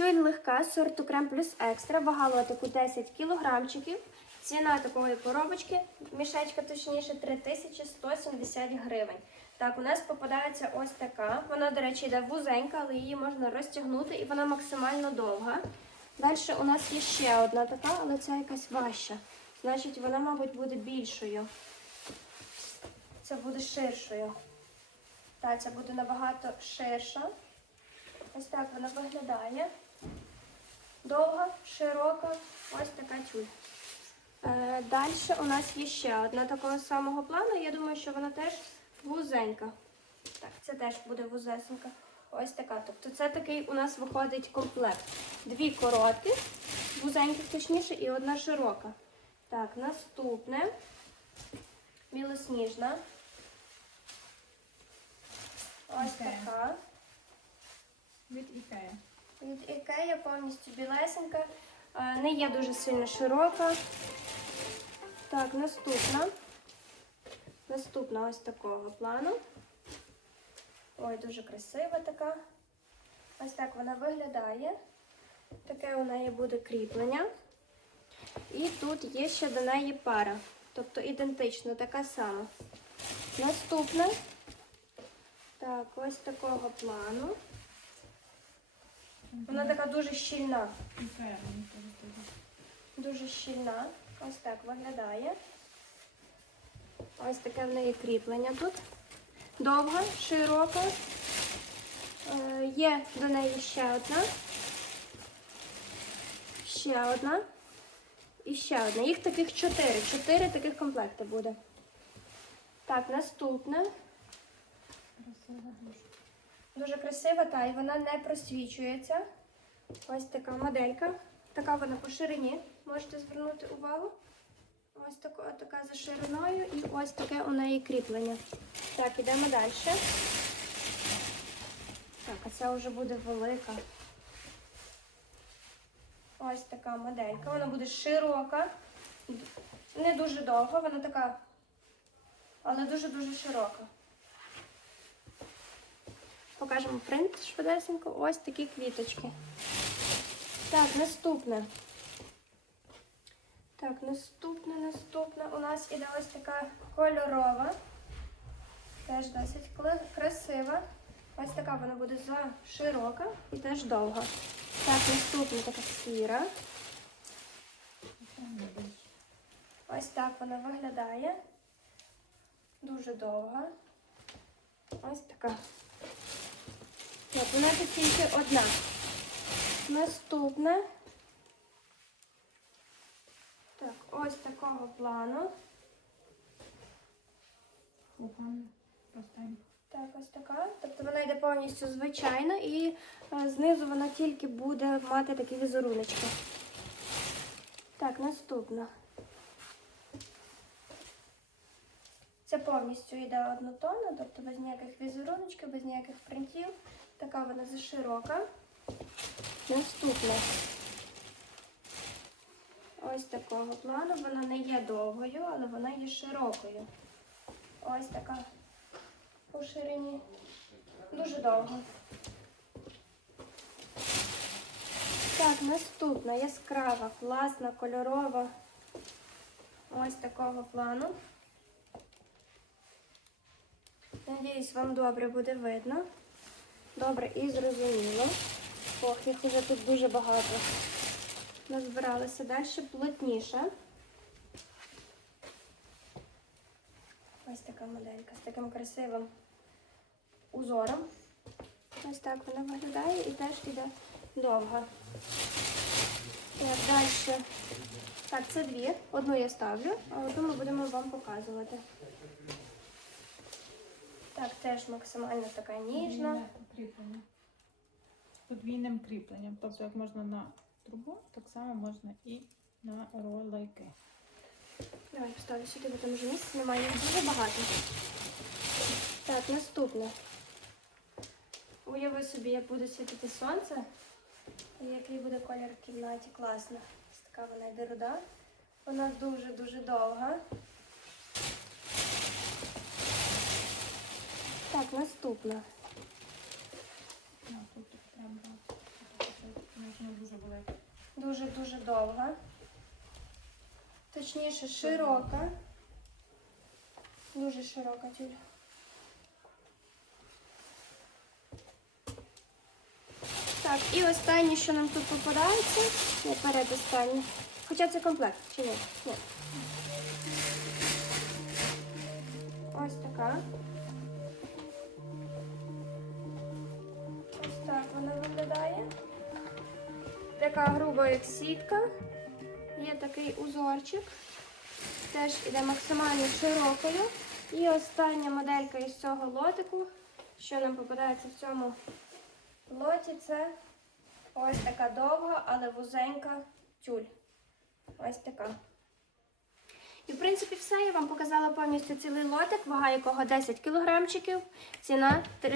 Тюль легка сорту крем плюс екстра, вага лотику 10 кілограмчиків. Ціна такої коробочки, мішечка точніше, 3170 гривень. Так, у нас попадається ось така. Вона, до речі, йде вузенька, але її можна розтягнути і вона максимально довга. Далі у нас є ще одна така, але ця якась важча. Значить, вона, мабуть, буде більшою. Це буде ширшою. Так, це буде набагато ширша. Ось так вона виглядає. Довга, широка, ось така тюль. Е, Далі у нас є ще одна такого самого плану. Я думаю, що вона теж вузенька. Так, це теж буде вузесенька. Ось така. Тобто це такий у нас виходить комплект. Дві короткі, вузеньких точніше, і одна широка. Так, наступне. Білосніжна. Ось Окей. така. Від Ікея. Від Ікея повністю білесенька. Е, Не є дуже сильно широка. Так, наступна. Наступна ось такого плану. Ой, дуже красива така. Ось так вона виглядає. Таке у неї буде кріплення. І тут є ще до неї пара. Тобто ідентично, така сама. Наступна. Так, ось такого плану. Вона така дуже щільна. Дуже. Щільна. Ось так виглядає. Ось таке в неї кріплення тут. Довга, широка. Е, є до неї ще одна. Ще одна. І ще одна. Їх таких чотири. Чотири таких комплекти буде. Так, наступне. Дуже красива, та і вона не просвічується. Ось така моделька. Така вона по ширині. Можете звернути увагу. Ось така, така за шириною і ось таке у неї кріплення. Так, ідемо далі. Так, а це вже буде велика. Ось така моделька. Вона буде широка, не дуже довга, вона така, але дуже-дуже широка. Покажемо принт швидесенько. Ось такі квіточки. Так, наступне. Так, наступне, наступне. У нас іде ось така кольорова. Теж досить красива. Ось така вона буде за широка і теж довга. Так, наступна така сіра. Ось так вона виглядає. Дуже довга. Ось така. Так, вона тут тільки одна. Наступне. Так, ось такого плану. Так, ось така. Тобто вона йде повністю звичайна і е, знизу вона тільки буде мати такі візеруночки. Так, наступна. Це повністю йде однотонна, тобто без ніяких візеруночків, без ніяких принтів. Така вона заширока. Наступна. Ось такого плану. Вона не є довгою, але вона є широкою. Ось така по ширині. Дуже довго. Так, наступна яскрава, класна, кольорова. Ось такого плану. Надіюсь, вам добре буде видно. Добре і зрозуміло. Ох, їх уже тут дуже багато. Назбиралися далі плотніше. Ось така моделька з таким красивим узором. Ось так вона виглядає і теж іде довга. Так, далі. Так, це дві. Одну я ставлю, а одну ми будемо вам показувати. Так, теж максимально така ніжна. Кріплення. Подвійним кріпленням. Тобто, як можна на трубу, так само можна і на ролики. Давай поставлю сюди, бо там вже місця немає. Дуже багато. Так, наступне. Уяви собі, як буде світити сонце. І який буде колір в кімнаті. Класно. Ось така вона йде руда. Вона дуже-дуже довга. Так, наступна. Ну, Дуже-дуже довга. Точніше, широка. Дуже широка тюль. Так, і останнє, що нам тут попадається, не передостаннє. Хоча це комплект, чи ні? Ні. Ось така. Вона виглядає. Така груба як сітка. Є такий узорчик. Теж іде максимально широкою. І остання моделька із цього лотику, що нам попадається в цьому лоті, це ось така довга, але вузенька тюль. Ось така. І в принципі все. Я вам показала повністю цілий лотик, вага якого 10 кілограмчиків, ціна